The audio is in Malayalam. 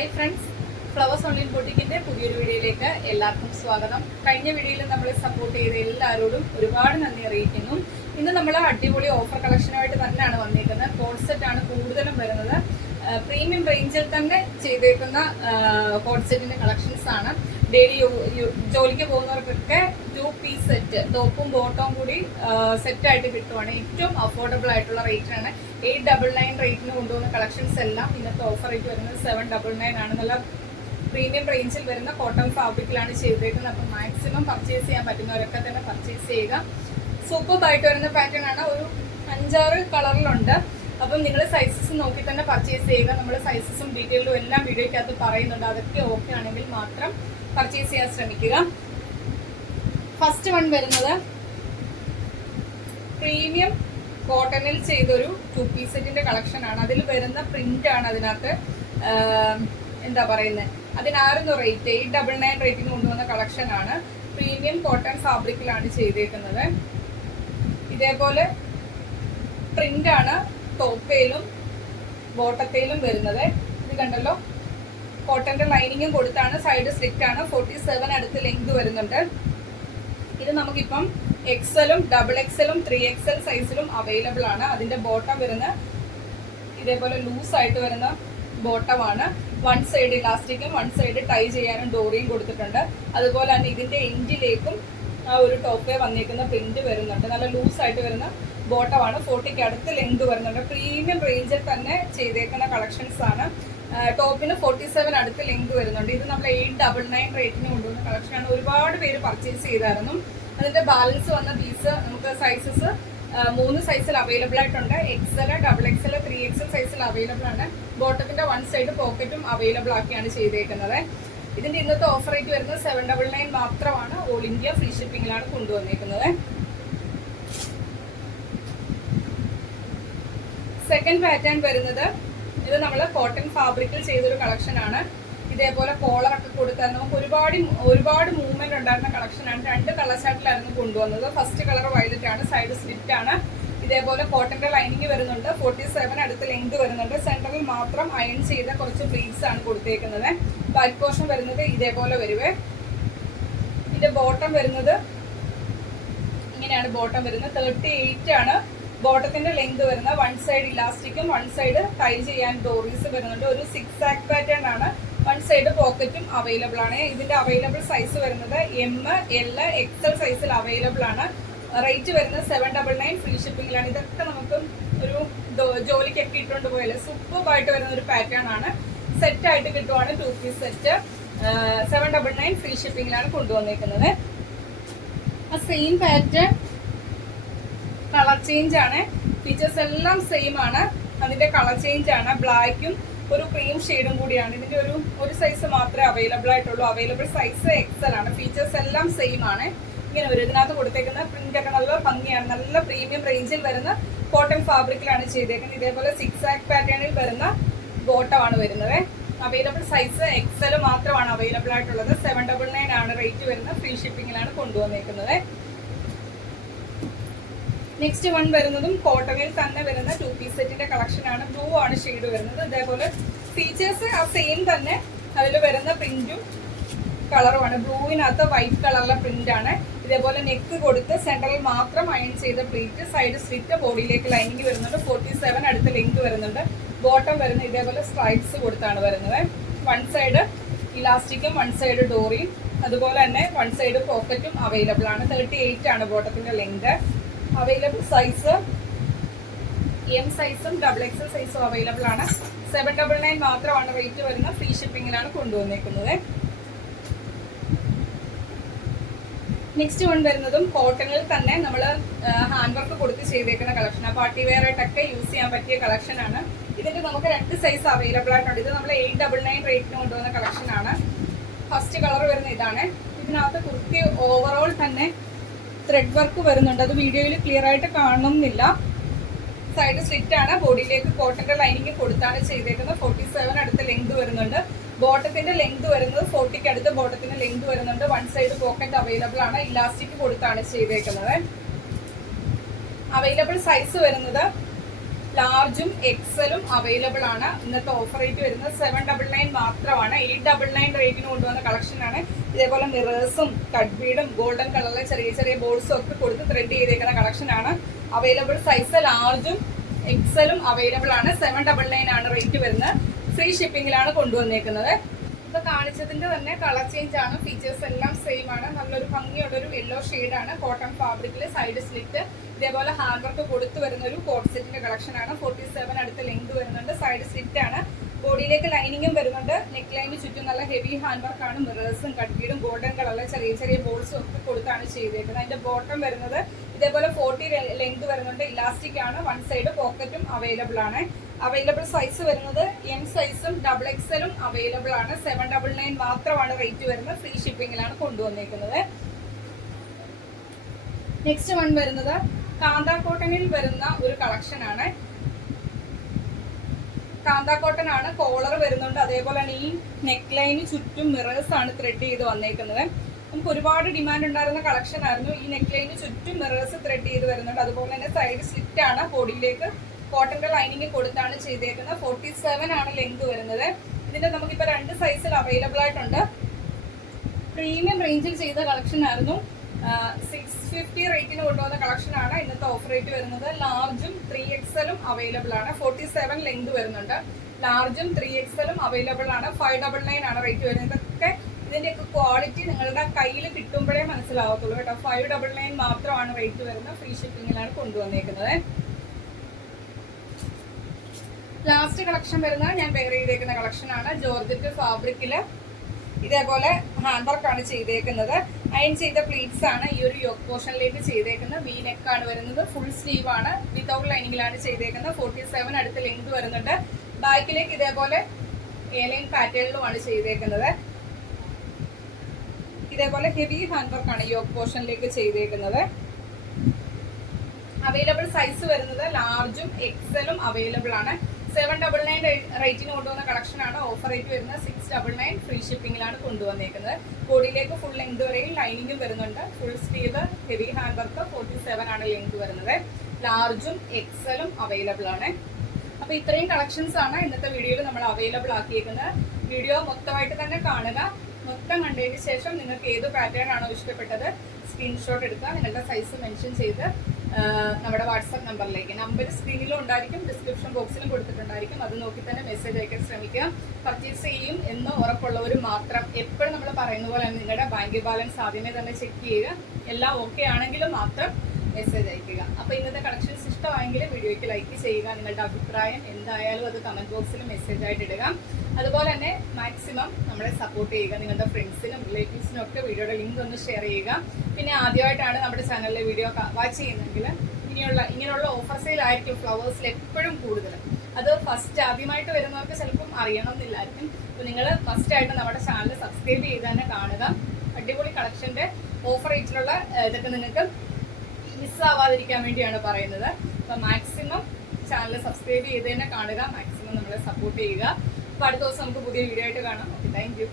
ഹായ് ഫ്രണ്ട്സ്, ഫ്ലവേഴ്സ് ഓൺലൈൻ ബൊട്ടിക്കിന്റെ പുതിയൊരു വീഡിയോയിലേക്ക് എല്ലാവർക്കും സ്വാഗതം. കഴിഞ്ഞ വീഡിയോയിൽ നമ്മളെ സപ്പോർട്ട് ചെയ്ത എല്ലാവരോടും ഒരുപാട് നന്ദി അറിയിക്കുന്നു. ഇന്ന് നമ്മൾ അടിപൊളി ഓഫർ കളക്ഷനുമായിട്ട് തന്നെയാണ് വന്നിരിക്കുന്നത്. കോഡ് സെറ്റ് ആണ് കൂടുതലും വരുന്നത്. പ്രീമിയം റേഞ്ചിൽ തന്നെ ചെയ്തേക്കുന്ന കോഡ് സെറ്റിന്റെ കളക്ഷൻസ് ആണ്. ഡെയിലി ജോലിക്ക് പോകുന്നവർക്കൊക്കെ 2 പീസ് സെറ്റ് ടോപ്പും ബോട്ടവും കൂടി സെറ്റായിട്ട് കിട്ടുവാണ്. ഏറ്റവും അഫോർഡബിൾ ആയിട്ടുള്ള റേറ്റിനാണ്. 899 റേറ്റിന് കൊണ്ടുപോകുന്ന കളക്ഷൻസ് എല്ലാം ഇന്നത്തെ ഓഫർ റേറ്റ് വരുന്നത് 799 ആണ്. നല്ല പ്രീമിയം റേഞ്ചിൽ വരുന്ന കോട്ടൺ ഫാബ്രിക്കിലാണ് ചെയ്തേക്കുന്നത്. അപ്പം മാക്സിമം പർച്ചേസ് ചെയ്യാൻ പറ്റുന്നവരൊക്കെ തന്നെ പർച്ചേസ് ചെയ്യുക. സൂപ്പർബായിട്ട് വരുന്ന പാറ്റേൺ ആണ്. ഒരു 5-6 കളറിലുണ്ട്. അപ്പം നിങ്ങൾ സൈസസ് നോക്കി തന്നെ പർച്ചേസ് ചെയ്യുക. നമ്മൾ സൈസസും ഡീറ്റെയിലും എല്ലാം വീഡിയോയ്ക്കകത്ത് പറയുന്നുണ്ട്. അതൊക്കെ ഓക്കെ ആണെങ്കിൽ മാത്രം പർച്ചേസ് ചെയ്യാൻ ശ്രമിക്കുക. ഫസ്റ്റ് വൺ വരുന്നത് പ്രീമിയം കോട്ടണിൽ ചെയ്തൊരു 2 പീസ് സെറ്റിന്റെ കളക്ഷൻ ആണ്. അതിൽ വരുന്ന പ്രിന്റ് ആണ് അതിനകത്ത് എന്താ പറയുന്നത്, അതിനായിരുന്നു റേറ്റ് 899 റേറ്റിന് കൊണ്ടുവന്ന കളക്ഷൻ ആണ്. പ്രീമിയം കോട്ടൺ ഫാബ്രിക്കിലാണ് ചെയ്തേക്കുന്നത്. ഇതേപോലെ പ്രിന്റ് ആണ് ടോപ്പയിലും ബോട്ടത്തിലും വരുന്നത്. ഇത് കണ്ടല്ലോ, കോട്ടന്റെ ലൈനിങ്ങും കൊടുത്താണ്. സൈഡ് സ്ലിറ്റ് ആണ്. 47 അടുത്ത് ലെങ്ത് വരുന്നുണ്ട്. ഇത് നമുക്കിപ്പം എക്സലും ഡബിൾ എക്സലും 3XL സൈസിലും അവൈലബിൾ ആണ്. അതിന്റെ ബോട്ടം വരുന്ന ഇതേപോലെ ലൂസ് ആയിട്ട് വരുന്ന ബോട്ടമാണ്. 1 സൈഡ് ഇലാസ്റ്റിക്കും 1 സൈഡ് ടൈ ചെയ്യാനും ഡോറിയും കൊടുത്തിട്ടുണ്ട്. അതുപോലെ തന്നെ ഇതിന്റെ എൻഡിലേക്കും ആ ഒരു ടോപ്പേ വന്നിരിക്കുന്ന പ്രിന്റ് വരുന്നുണ്ട്. നല്ല ലൂസ് ആയിട്ട് വരുന്ന ബോട്ടമാണ്. 40 അടുത്ത് ലെങ്ത് വരുന്നുണ്ട്. പ്രീമിയം റേഞ്ചിൽ തന്നെ ചെയ്തേക്കുന്ന കളക്ഷൻസ് ആണ്. ടോപ്പിന് 47 അടുത്ത് ലെങ്ത് വരുന്നുണ്ട്. ഇത് നമ്മൾ 899 റേറ്റിന് കൊണ്ടുവന്ന കളക്ഷനാണ്. ഒരുപാട് പേര് പർച്ചേസ് ചെയ്തായിരുന്നു. അതിന്റെ ബാലൻസ് വന്ന പീസ് നമുക്ക് സൈസസ് 3 സൈസിൽ അവൈലബിൾ ആയിട്ടുണ്ട്. XL, ഡബിൾ XL, 3XL സൈസിൽ അവൈലബിൾ ആണ്. ബോട്ടത്തിന്റെ 1 സൈഡ് പോക്കറ്റും അവൈലബിൾ ആക്കിയാണ് ചെയ്തേക്കുന്നത്. ഇതിന്റെ ഇന്നത്തെ ഓഫർ റേറ്റ് വരുന്നത് 799 മാത്രമാണ്. ഓൾ ഇന്ത്യ ഫ്രീ ഷിപ്പിംഗിലാണ് കൊണ്ടുവന്നേക്കുന്നത്. സെക്കൻഡ് പാറ്റേൺ വരുന്നത് ഇത് നമ്മൾ കോട്ടൺ ഫാബ്രിക്കിൽ ചെയ്തൊരു കളക്ഷൻ ആണ്. ഇതേപോലെ കോളറൊക്കെ കൊടുത്താൽ നമുക്ക് ഒരുപാട് മൂവ്മെന്റ് ഉണ്ടായിരുന്ന കളക്ഷനാണ്. 2 കളർ ചാർട്ടിലായിരുന്നു കൊണ്ടുവന്നത്. ഫസ്റ്റ് കളർ വയലറ്റ് ആണ്. സൈഡ് സ്ലിറ്റ് ആണ്. ഇതേപോലെ കോട്ടന്റെ ലൈനിങ് വരുന്നുണ്ട്. 47 അടുത്ത് ലെങ്ത് വരുന്നുണ്ട്. സെന്ററിൽ മാത്രം അയൺ ചെയ്ത കുറച്ച് പ്ലീറ്റ്സ് ആണ് കൊടുത്തേക്കുന്നത്. ബാക്ക് പോർഷൻ വരുന്നത് ഇതേപോലെ വരുവേ. ഇതിന്റെ ബോട്ടം വരുന്നത് ഇങ്ങനെയാണ്. ബോട്ടം വരുന്നത് 38 ആണ്. ബോട്ടത്തിന്റെ ലെങ്ത് വരുന്ന 1 സൈഡ് ഇലാസ്റ്റിക്കും 1 സൈഡ് ടൈ ചെയ്യാൻ ഡോറീസ് വരുന്നുണ്ട്. ഒരു 6 ആക്ക് പാറ്റേൺ ആണ്. 1 സൈഡ് പോക്കറ്റും അവൈലബിൾ ആണ്. ഇതിന്റെ അവൈലബിൾ സൈസ് വരുന്നത് M, L, XL സൈസിൽ അവൈലബിൾ ആണ്. റേറ്റ് വരുന്നത് 799 ഫ്രീ ഷിപ്പിംഗിലാണ്. ഇതൊക്കെ നമുക്ക് ഒരു ജോലിക്കൊക്കെ ഇട്ടുകൊണ്ട് പോയാൽ സൂപ്പർബായിട്ട് വരുന്ന ഒരു പാറ്റേൺ ആണ്. സെറ്റ് ആയിട്ട് കിട്ടുവാണ്. 2 പീസ് സെറ്റ് 799 ഫ്രീ ഷിപ്പിംഗിലാണ് കൊണ്ടുവന്നേക്കുന്നത്. ആ സെയിം പാറ്റേൺ കളർ ചേഞ്ച് ആണ്. ഫീച്ചേഴ്സ് എല്ലാം സെയിം ആണ്. അതിന്റെ കളർ ചേഞ്ച് ആണ്. ബ്ലാക്കും ഒരു ക്രീം ഷെയ്ഡും കൂടിയാണ്. ഇതിന്റെ ഒരു സൈസ് മാത്രമേ അവൈലബിൾ ആയിട്ടുള്ളൂ. അവൈലബിൾ സൈസ് XL ആണ്. ഫീച്ചേഴ്സ് എല്ലാം സെയിം ആണ്. ഇങ്ങനെ ഒരു ഇതിനകത്ത് കൊടുത്തേക്കുന്ന പ്രിന്റ് ഒക്കെ നല്ല ഭംഗിയാണ്. നല്ല പ്രീമിയം റേഞ്ചിൽ വരുന്ന കോട്ടൺ ഫാബ്രിക്കിലാണ് ചെയ്തേക്കുന്നത്. ഇതേപോലെ 6 ആക്ക് പാറ്റേണിൽ വരുന്ന ബോട്ടമാണ് വരുന്നത്. അവൈലബിൾ സൈസ് XL മാത്രമാണ് അവൈലബിൾ ആയിട്ടുള്ളത്. 799 ആണ് റേറ്റ് വരുന്നത്. ഫ്രീ ഷിപ്പിംഗിലാണ് കൊണ്ടുവന്നേക്കുന്നത്. നെക്സ്റ്റ് വൺ വരുന്നതും കോട്ടണിൽ തന്നെ വരുന്ന 2 പീസ് സെറ്റിന്റെ കളക്ഷൻ ആണ്. ബ്ലൂ ആണ് ഷെയ്ഡ് വരുന്നത്. ഇതേപോലെ ഫീച്ചേഴ്സ് ആ സെയിം തന്നെ. അതിൽ വരുന്ന പ്രിന്റും കളറുമാണ്. ബ്ലൂവിനകത്ത് വൈറ്റ് കളറിലെ പ്രിന്റ് ആണ്. ഇതേപോലെ നെക്ക് കൊടുത്ത് സെന്ററിൽ മാത്രം അയൺ ചെയ്ത പ്ലീറ്റ്. സൈഡ് സ്ലിറ്റ്, ബോഡിയിലേക്ക് ലൈനിങ് വരുന്നുണ്ട്. 47 അടുത്ത് ലെങ്ത് വരുന്നുണ്ട്. ബോട്ടം വരുന്നത് ഇതേപോലെ സ്ട്രൈപ്സ് കൊടുത്താണ് വരുന്നത്. 1 സൈഡ് ഇലാസ്റ്റിക്കും 1 സൈഡ് ഡോറിയും അതുപോലെ തന്നെ 1 സൈഡ് പോക്കറ്റും അവൈലബിൾ ആണ്. 38 ആണ് ബോട്ടത്തിന്റെ ലെങ്ത്. അവൈലബിൾ സൈസ് M സൈസും ഡബിൾ XL സൈസും അവൈലബിൾ ആണ്. 799 മാത്രമാണ് റേറ്റ് വരുന്നത്. ഫ്രീ ഷിപ്പിംഗിലാണ് കൊണ്ടുവന്നേക്കുന്നത്. നെക്സ്റ്റ് വൺ വരുന്നതും കോട്ടണിൽ തന്നെ നമ്മൾ ഹാൻഡ് വർക്ക് കൊടുത്ത് ചെയ്തേക്കുന്ന കളക്ഷനാണ്. പാർട്ടി വെയർ ആയിട്ടൊക്കെ യൂസ് ചെയ്യാൻ പറ്റിയ കളക്ഷൻ ആണ്. ഇതിന്റെ നമുക്ക് 2 സൈസ് അവൈലബിൾ ആയിട്ടുണ്ട്. ഇത് നമ്മൾ 899 റേറ്റിന് കൊണ്ടുവന്ന കളക്ഷൻ ആണ്. ഫസ്റ്റ് കളർ വരുന്ന ഇതാണ്. ഇതിനകത്ത് കുർത്തി ഓവറോൾ തന്നെ ത്രെഡ് വർക്ക് വരുന്നുണ്ട്. അത് വീഡിയോയിൽ ക്ലിയർ ആയിട്ട് കാണുന്നില്ല. സൈഡ് സ്ലിറ്റ് ആണ്. ബോഡിയിലേക്ക് കോട്ടന്റെ ലൈനിങ് കൊടുത്താണ് ചെയ്തേക്കുന്നത്. 47 അടുത്ത് ലെങ്ത് വരുന്നുണ്ട്. ബോട്ടത്തിന്റെ ലെങ്ത് വരുന്നത് 40 അടുത്ത് ബോട്ടത്തിന്റെ ലെങ്ത് വരുന്നുണ്ട്. 1 സൈഡ് പോക്കറ്റ് അവൈലബിൾ ആണ്. ഇലാസ്റ്റിക് കൊടുത്താണ് ചെയ്തേക്കുന്നത്. അവൈലബിൾ സൈസ് വരുന്നത് ലാർജും എക്സലും അവൈലബിൾ ആണ്. ഇന്നത്തെ ഓഫർ റേറ്റ് വരുന്നത് 799 മാത്രമാണ്. 899 റേറ്റിന് കൊണ്ടുവന്ന കളക്ഷൻ ആണ്. ഇതേപോലെ മിറേഴ്സും കട്ട് ബീഡും ഗോൾഡൻ കളറിലെ ചെറിയ ചെറിയ ബോൾസും ഒക്കെ കൊടുത്ത് ത്രെഡ് ചെയ്തേക്കുന്ന കളക്ഷൻ ആണ്. അവൈലബിൾ സൈസ് ലാർജും എക്സലും അവൈലബിൾ ആണ്. 799 ആണ് റേറ്റ് വരുന്നത്. ഫ്രീ ഷിപ്പിംഗിലാണ് കൊണ്ടുവന്നേക്കുന്നത്. ഇപ്പൊ കാണിച്ചതിന്റെ തന്നെ കളർ ചേഞ്ച് ആണ്. ഫീച്ചേഴ്സ് എല്ലാം സെയിം ആണ്. നല്ലൊരു ഭംഗിയുള്ളൊരു യെല്ലോ ഷെയ്ഡാണ്. കോട്ടൺ ഫാബ്രിക്കിൽ സൈഡ് സ്ലിറ്റ് ഇതേപോലെ ഹാൻഡ് വർക്ക് കൊടുത്തു വരുന്ന ഒരു കോട്ട് സെറ്റിന്റെ കളക്ഷൻ ആണ്. 47 അടുത്ത് ലെങ്ത് വരുന്നുണ്ട്. സൈഡ് സ്ലിറ്റ് ആണ്. ബോഡിയിലേക്ക് ലൈനിങ്ങും വരുന്നുണ്ട്. നെക്ക് ലൈനിന് ചുറ്റും നല്ല ഹെവി ഹാൻഡ് വർക്ക് ആണ്. മിറേഴ്സും കട്ട് ബീഡും ഗോൾഡൻ കളറിലെ ചെറിയ ചെറിയ ബോൾസും ഒക്കെ കൊടുത്താണ് ചെയ്തേക്കുന്നത്. അതിന്റെ ബോട്ടം വരുന്നത് ഇതേപോലെ 40 ലെങ്ത് വരുന്നുണ്ട്. ഇലാസ്റ്റിക് ആണ്. വൺ സൈഡ് പോക്കറ്റും അവൈലബിൾ ആണ്. അവൈലബിൾ സൈസ് വരുന്നത് എം സൈസും XXL അവൈലബിൾ ആണ്. 799 മാത്രമാണ് റേറ്റ് വരുന്നത്. ഫ്രീ ഷിപ്പിംഗിലാണ് കൊണ്ടുവന്നേക്കുന്നത്. നെക്സ്റ്റ് വൺ വരുന്നത് കാന്ത കോട്ടണിൽ വരുന്ന ഒരു കളക്ഷൻ ആണ്. കാന്ത കോട്ടൺ ആണ്. കോളർ വരുന്നുണ്ട്. അതേപോലെ തന്നെ ഈ നെക്ക് ലൈന് ചുറ്റും മിറേഴ്സ് ആണ് ത്രെഡ് ചെയ്ത് വന്നേക്കുന്നത്. നമുക്ക് ഒരുപാട് ഡിമാൻഡ് ഉണ്ടായിരുന്ന കളക്ഷൻ ആയിരുന്നു. ഈ നെക്ക് ലൈന് ചുറ്റും മിറേഴ്സ് ത്രെഡ് ചെയ്ത് വരുന്നുണ്ട്. അതുപോലെ തന്നെ സൈഡ് സ്ലിറ്റ് ആണ്. ബോഡിയിലേക്ക് കോട്ടന്റെ ലൈനിങ് കൊടുത്താണ് ചെയ്തേക്കുന്നത്. 47 ആണ് ലെങ്ത് വരുന്നത്. ഇതിന്റെ നമുക്കിപ്പോ 2 സൈസിൽ അവൈലബിൾ ആയിട്ടുണ്ട്. പ്രീമിയം റേഞ്ചിൽ ചെയ്ത കളക്ഷൻ ആയിരുന്നു. 650 റേറ്റിന് കൊണ്ടുവന്ന കളക്ഷൻ ആണ്. ഇന്നത്തെ ഓഫർ റേറ്റ് വരുന്നത് ലാർജും 3XL അവൈലബിൾ ആണ്. 47 ലെങ്ത് വരുന്നുണ്ട്. ലാർജും 3XL അവൈലബിൾ ആണ്. 599 ആണ് റേറ്റ് വരുന്നത്. ഇതൊക്കെ ഇതിന്റെയൊക്കെ ക്വാളിറ്റി നിങ്ങളുടെ കയ്യിൽ കിട്ടുമ്പോഴേ മനസ്സിലാവത്തുള്ളൂ കേട്ടോ. 599 മാത്രമാണ് റേറ്റ് വരുന്നത്. ഫ്രീ ഷിപ്പിംഗിലാണ് കൊണ്ടുവന്നേക്കുന്നത്. ലാസ്റ്റ് കളക്ഷൻ വരുന്നത് ഞാൻ വെയർ ചെയ്തേക്കുന്ന കളക്ഷൻ ആണ്. ജോർജറ്റ് ഫാബ്രിക്കില് ഇതേപോലെ ഹാൻഡ് വർക്ക് ആണ് ചെയ്തേക്കുന്നത്. അയൺ ചെയ്ത പ്ലീറ്റ്സ് ആണ് ഈ ഒരു യോക്ക് പോർഷനിലേക്ക് ചെയ്തേക്കുന്നത്. വി നെക്ക് ആണ് വരുന്നത്. ഫുൾ സ്ലീവ് ആണ്. വിതൗട്ട് ലൈനിങ്ങിലാണ് ചെയ്തേക്കുന്നത്. 47 അടുത്ത് ലെങ്ത് വരുന്നുണ്ട്. ബാക്കിലേക്ക് ഇതേപോലെ എലൈൻ പാറ്റേണിലുമാണ് ചെയ്തേക്കുന്നത്. ഇതേപോലെ ഹെവി ഹാൻഡ് വർക്ക് ആണ് യോക്ക് പോർഷനിലേക്ക് ചെയ്തേക്കുന്നത്. അവൈലബിൾ സൈസ് വരുന്നത് ലാർജും XL അവൈലബിൾ ആണ്. 799 റേറ്റിന് കൊണ്ടുവന്ന കളക്ഷൻ ആണ്. ഓഫർ റേറ്റ് വരുന്നത് 699. ഫ്രീ ഷിപ്പിംഗിലാണ് കൊണ്ടുവന്നേക്കുന്നത്. ബോഡിയിലേക്ക് ഫുൾ ലെങ്ത് വരെയും ലൈനിങ്ങും വരുന്നുണ്ട്. Full sleeve heavy hand work. 47 ആണ് ലെങ്ത് വരുന്നത്. ലാർജും XL അവൈലബിൾ ആണ്. അപ്പൊ ഇത്രയും കളക്ഷൻസ് ആണ് ഇന്നത്തെ വീഡിയോയിൽ നമ്മൾ അവൈലബിൾ ആക്കിയേക്കുന്നത്. വീഡിയോ മൊത്തമായിട്ട് തന്നെ കാണുക. മൊത്തം കണ്ടതിന് ശേഷം നിങ്ങൾക്ക് ഏത് പാറ്റേൺ ആണോ ഇഷ്ടപ്പെട്ടത് സ്ക്രീൻഷോട്ട് എടുക്കുക. നിങ്ങളുടെ സൈസ് മെൻഷൻ ചെയ്ത് നമ്മുടെ വാട്സാപ്പ് നമ്പറിലേക്ക്, നമ്പർ സ്ക്രീനിലും ഉണ്ടായിരിക്കും, ഡിസ്ക്രിപ്ഷൻ ബോക്സിലും കൊടുത്തിട്ടുണ്ടായിരിക്കും. അത് നോക്കി തന്നെ മെസ്സേജ് അയക്കാൻ ശ്രമിക്കുക. പർച്ചേസ് ചെയ്യും എന്ന് ഉറപ്പുള്ളവർ മാത്രം എപ്പോഴും നമ്മൾ പറയുന്ന പോലെ നിങ്ങളുടെ ബാങ്ക് ബാലൻസ് ആദ്യമേ തന്നെ ചെക്ക് ചെയ്യുക. എല്ലാം ഓക്കെ ആണെങ്കിലും മാത്രം മെസ്സേജ് അയക്കുക. അപ്പോൾ ഇന്നത്തെ കളക്ഷൻസ് ഇഷ്ടമായെങ്കിൽ വീഡിയോയ്ക്ക് ലൈക്ക് ചെയ്യുക. നിങ്ങളുടെ അഭിപ്രായം എന്തായാലും അത് കമന്റ് ബോക്സിൽ മെസ്സേജ് ആയിട്ട് ഇടുക. അതുപോലെ തന്നെ മാക്സിമം നമ്മളെ സപ്പോർട്ട് ചെയ്യുക. നിങ്ങളുടെ ഫ്രണ്ട്സിനും റിലേറ്റീവ്സിനും ഒക്കെ വീഡിയോയുടെ ലിങ്ക് ഒന്ന് ഷെയർ ചെയ്യുക. പിന്നെ ആദ്യമായിട്ടാണ് നമ്മുടെ ചാനലിലെ വീഡിയോ വാച്ച് ചെയ്യുന്നതെങ്കിൽ ഇങ്ങനെയുള്ള ഓഫർ സെയിൽ ആയിരിക്കും ഫ്ലവേഴ്സിൽ എപ്പോഴും കൂടുതൽ. അത് ഫസ്റ്റ് ആദ്യമായിട്ട് വരുന്നവർക്ക് ചിലപ്പം അറിയണം എന്നില്ലായിരിക്കും. അപ്പോൾ നിങ്ങൾ ഫസ്റ്റ് ആയിട്ട് നമ്മുടെ ചാനൽ സബ്സ്ക്രൈബ് ചെയ്ത് തന്നെ കാണുക. അടിപൊളി കളക്ഷൻ്റെ ഓഫർ റേറ്റിലുള്ള ഇതൊക്കെ നിങ്ങൾക്ക് മിസ്സാവാതിരിക്കാൻ വേണ്ടിയാണ് പറയുന്നത്. അപ്പോൾ മാക്സിമം ചാനൽ സബ്സ്ക്രൈബ് ചെയ്ത് തന്നെ കാണുക. മാക്സിമം നമ്മളെ സപ്പോർട്ട് ചെയ്യുക. അപ്പോൾ അടുത്ത ദിവസം നമുക്ക് പുതിയ വീഡിയോ ആയിട്ട് കാണാം. Okay, thank you.